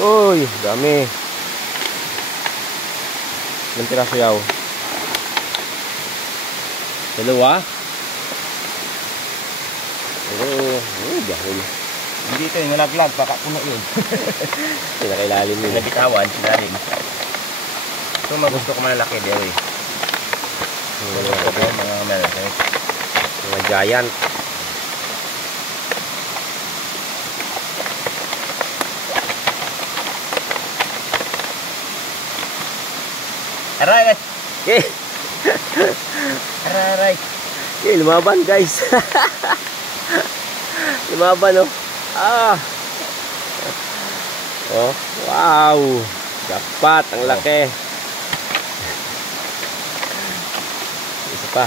Uy, dami. Ilang piraso yaw? Dalawa? Dahil. Hindi ito yung nalaglag, baka puno yun. Pinakailalim yun. Nabitawan, sinalim. Ito magusto ko malalaki, Derry. Gusto ko mga malalaki. Mga giant. Aray! Okay. Aray! Okay, lumaban guys. Lumaban oh. Oh, wow. Dapat, ang laki. Isa pa.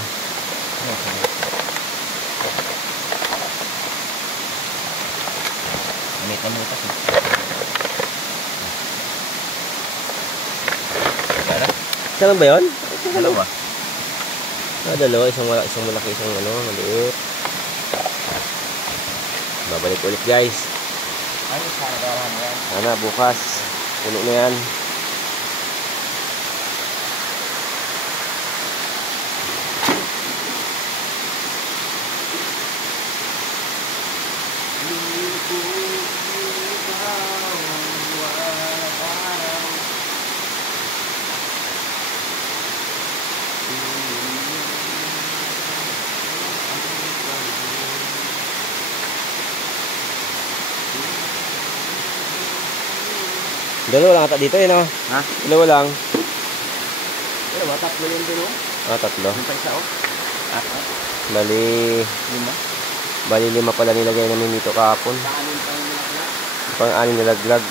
Amit kasi. Isa lang ba yun? Dalawa. Dalawa. Isang malaki, isang maliit. Babalik ulit guys. Sana bukas. Puno na yan. Dalawa lang ata dito no? Ha? Dalawa lang. Dalawa, tatlo yun din Tatlo. Yung pa isa Bali 5 pala nilagay namin dito kahapon. Pang-anim nilaglag.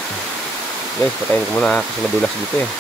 Guys, patayin ko muna kasi madulas dito eh.